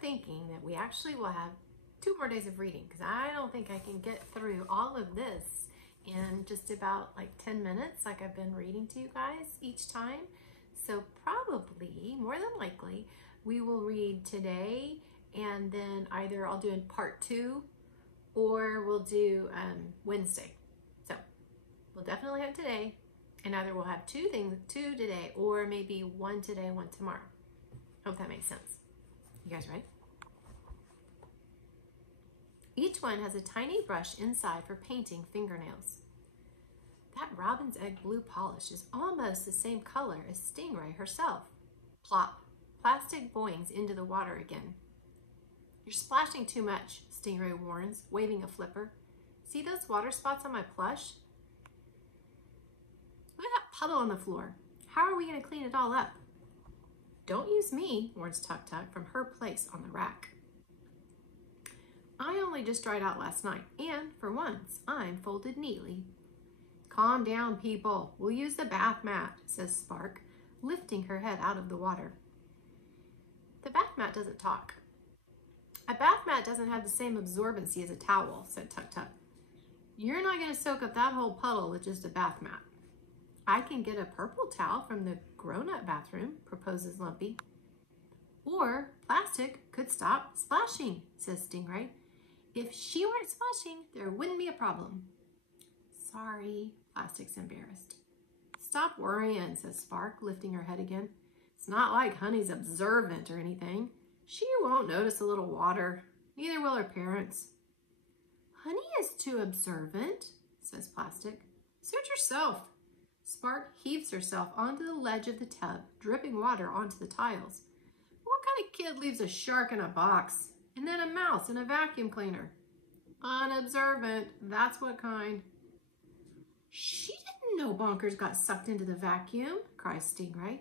thinking that we actually will have 2 more days of reading because I don't think I can get through all of this in just about like 10 minutes like I've been reading to you guys each time. So probably, more than likely, we will read today and then either I'll do in part 2 or we'll do Wednesday. So we'll definitely have today, and either we'll have 2 today or maybe 1 today, 1 tomorrow. Hope that makes sense. You guys ready? Each one has a tiny brush inside for painting fingernails. That robin's egg blue polish is almost the same color as Stingray herself. Plop. Plastic boings into the water again. You're splashing too much, Stingray warns, waving a flipper. See those water spots on my plush? Look at that puddle on the floor. How are we going to clean it all up? Don't use me, warns Tuk Tuk from her place on the rack. I only just dried out last night, and for once, I'm folded neatly. Calm down, people. We'll use the bath mat, says Spark, lifting her head out of the water. The bath mat doesn't talk. A bath mat doesn't have the same absorbency as a towel, said Tuk Tuk. You're not going to soak up that whole puddle with just a bath mat. I can get a purple towel from the grown-up bathroom, proposes Lumpy. Or plastic could stop splashing, says Stingray. If she weren't splashing, there wouldn't be a problem. Sorry, Plastic's embarrassed. Stop worrying, says Spark, lifting her head again. It's not like Honey's observant or anything. She won't notice a little water. Neither will her parents. Honey is too observant, says Plastic. Suit yourself. Spark heaves herself onto the ledge of the tub, dripping water onto the tiles. What kind of kid leaves a shark in a box? And then a mouse in a vacuum cleaner? Unobservant, that's what kind. She didn't know Bonkers got sucked into the vacuum, cries Stingray.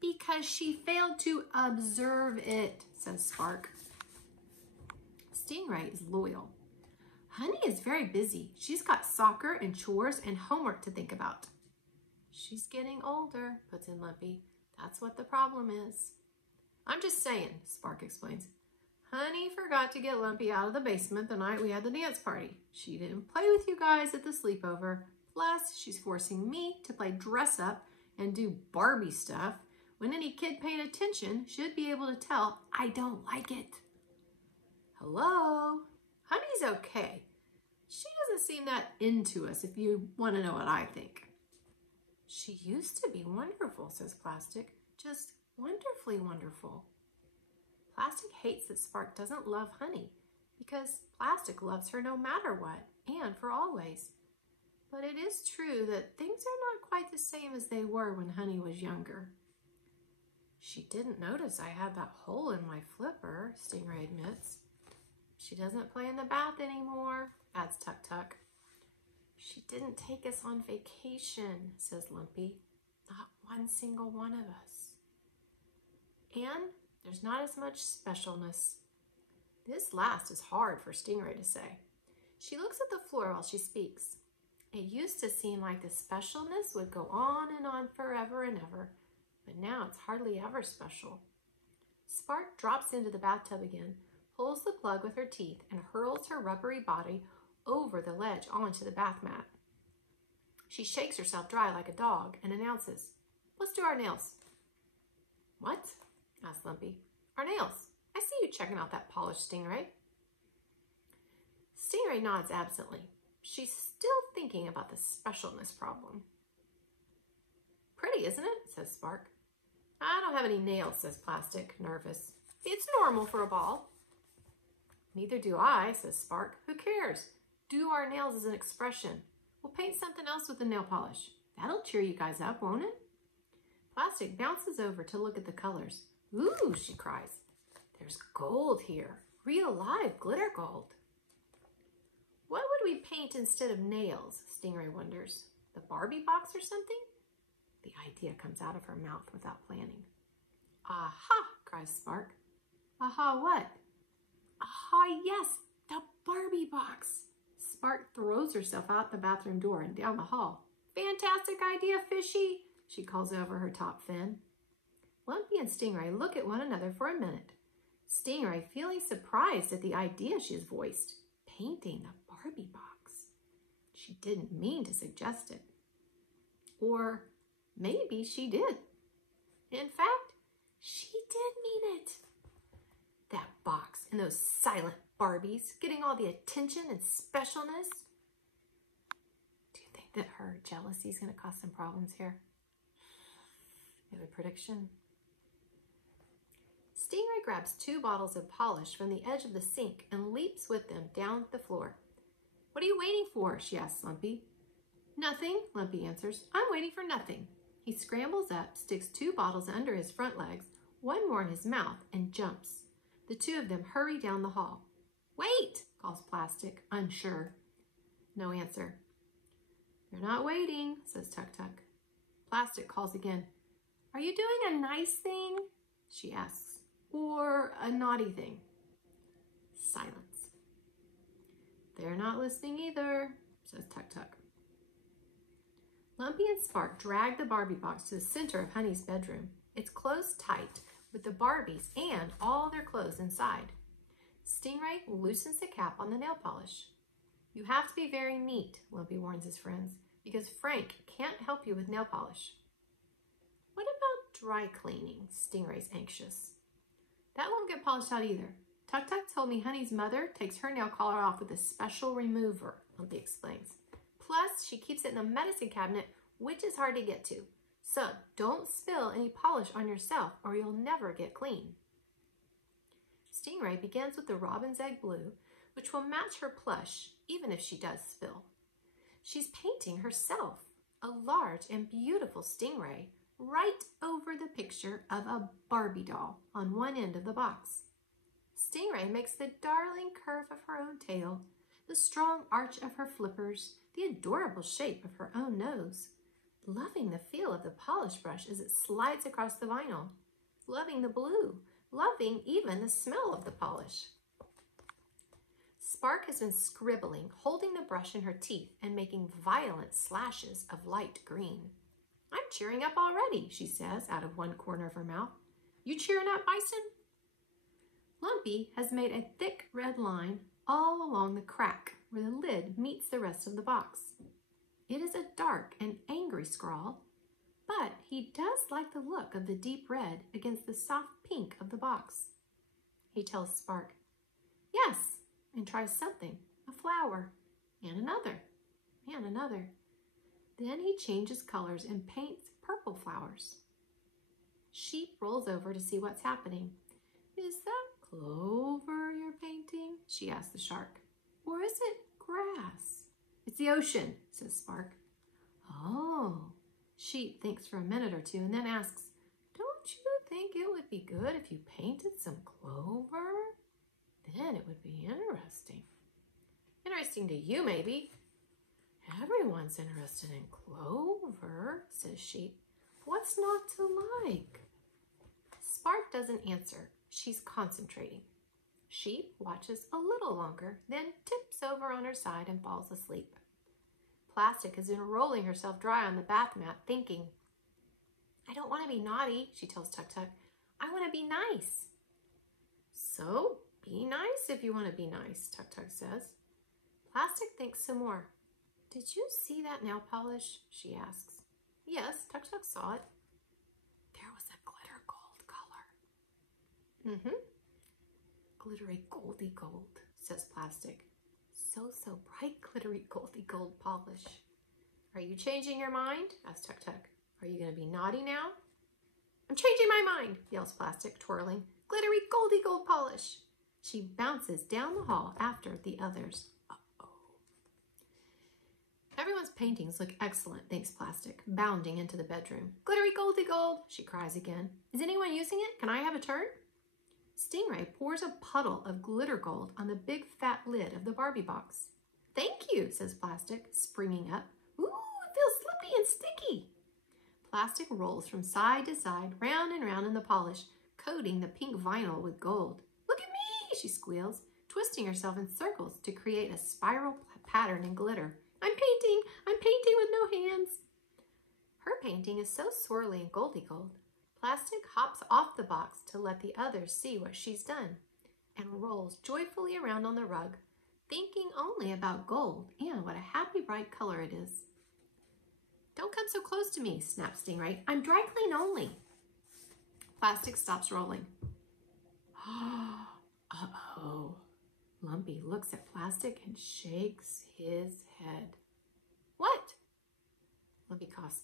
Because she failed to observe it, says Spark. Stingray is loyal. Honey is very busy. She's got soccer and chores and homework to think about. She's getting older, puts in Lumpy. That's what the problem is. I'm just saying, Spark explains. Honey forgot to get Lumpy out of the basement the night we had the dance party. She didn't play with you guys at the sleepover. Plus, she's forcing me to play dress up and do Barbie stuff when any kid paying attention should be able to tell I don't like it. Hello? Honey's okay. She doesn't seem that into us if you want to know what I think. She used to be wonderful, says Plastic. Just wonderfully wonderful. Plastic hates that Spark doesn't love Honey because Plastic loves her no matter what and for always. But it is true that things are not quite the same as they were when Honey was younger. She didn't notice I had that hole in my flipper, Stingray admits. She doesn't play in the bath anymore, adds Tuk Tuk. She didn't take us on vacation, says Lumpy. Not one single one of us. And there's not as much specialness. This last is hard for Stingray to say. She looks at the floor while she speaks. It used to seem like the specialness would go on and on forever and ever, but now it's hardly ever special. Spark drops into the bathtub again, pulls the plug with her teeth, and hurls her rubbery body over the ledge onto the bath mat. She shakes herself dry like a dog and announces, Let's do our nails. What? Asked Lumpy. Our nails. I see you checking out that polished Stingray. Stingray nods absently. She's still thinking about the specialness problem. Pretty, isn't it? Says Spark. I don't have any nails, says Plastic, nervous. It's normal for a ball. Neither do I, says Spark. Who cares? Do our nails as an expression. We'll paint something else with the nail polish. That'll cheer you guys up, won't it? Plastic bounces over to look at the colors. Ooh, she cries. There's gold here. Real live glitter gold. What would we paint instead of nails? Stingray wonders. The Barbie box or something? The idea comes out of her mouth without planning. Aha, cries Spark. Aha what? Aha, yes, the Barbie box. Spark throws herself out the bathroom door and down the hall. Fantastic idea, Fishy, she calls over her top fin. Lumpy and Stingray look at one another for a minute. Stingray feeling surprised at the idea she has voiced, painting a Barbie box. She didn't mean to suggest it. Or maybe she did. In fact, she did mean it. That box and those silent Barbies getting all the attention and specialness. Do you think that her jealousy is going to cause some problems here? You have a prediction? Stingray grabs 2 bottles of polish from the edge of the sink and leaps with them down the floor. What are you waiting for? She asks Lumpy. Nothing, Lumpy answers. I'm waiting for nothing. He scrambles up, sticks 2 bottles under his front legs, 1 more in his mouth, and jumps. The 2 of them hurry down the hall. Wait, calls Plastic, unsure. No answer. You're not waiting, says Tuk Tuk. Plastic calls again. Are you doing a nice thing? She asks. Or a naughty thing? Silence. They're not listening either, says Tuk Tuk. Lumpy and Spark drag the Barbie box to the center of Honey's bedroom. It's closed tight with the Barbies and all their clothes inside. Stingray loosens the cap on the nail polish. You have to be very neat, Lumpy warns his friends, because Frank can't help you with nail polish. What about dry cleaning? Stingray's anxious. That won't get polished out either. Tuk Tuk told me Honey's mother takes her nail color off with a special remover, Lumpy explains. Plus, she keeps it in the medicine cabinet, which is hard to get to. So, don't spill any polish on yourself or you'll never get clean. Stingray begins with the robin's egg blue, which will match her plush, even if she does spill. She's painting herself, a large and beautiful Stingray, right over the picture of a Barbie doll on one end of the box. Stingray makes the darling curve of her own tail, the strong arch of her flippers, the adorable shape of her own nose, loving the feel of the polish brush as it slides across the vinyl, loving the blue, loving even the smell of the polish. Spark has been scribbling, holding the brush in her teeth and making violent slashes of light green. I'm cheering up already, she says out of one corner of her mouth. You cheering up, Bison? Lumpy has made a thick red line all along the crack where the lid meets the rest of the box. It is a dark and angry scrawl, but he does like the look of the deep red against the soft pink of the box. He tells Spark, yes, and tries something, a flower, and another, and another. Then he changes colors and paints purple flowers. Sheep rolls over to see what's happening. Is that clover you're painting? She asks the shark. Or is it grass? It's the ocean, says Spark. Oh. Sheep thinks for a minute or two and then asks, don't you think it would be good if you painted some clover? Then it would be interesting. Interesting to you, maybe. Everyone's interested in clover, says Sheep. What's not to like? Spark doesn't answer. She's concentrating. Sheep watches a little longer, then tips over on her side and falls asleep. Plastic has been rolling herself dry on the bath mat, thinking, I don't want to be naughty, she tells Tuk Tuk. I want to be nice. So, be nice if you want to be nice, Tuk Tuk says. Plastic thinks some more. Did you see that nail polish? She asks. Yes, Tuk Tuk saw it. There was a glitter gold color. Glittery goldy gold, says Plastic. So bright, glittery goldy gold polish. Are you changing your mind? Asks Tuk Tuk. Are you going to be naughty now? I'm changing my mind, yells Plastic, twirling. Glittery goldy gold polish. She bounces down the hall after the others. Uh-oh. Everyone's paintings look excellent, thinks Plastic, bounding into the bedroom. Glittery goldy gold, she cries again. Is anyone using it? Can I have a turn? Stingray pours a puddle of glitter gold on the big fat lid of the Barbie box. Thank you, says Plastic, springing up. Ooh, it feels slippy and sticky. Plastic rolls from side to side, round and round in the polish, coating the pink vinyl with gold. Look at me, she squeals, twisting herself in circles to create a spiral pattern in glitter. I'm painting with no hands. Her painting is so swirly and goldy gold. Plastic hops off the box to let the others see what she's done and rolls joyfully around on the rug, thinking only about gold and what a happy bright color it is. Don't come so close to me, snaps Stingray. I'm dry clean only. Plastic stops rolling. Uh-oh. Lumpy looks at Plastic and shakes his head. What? Lumpy coughs.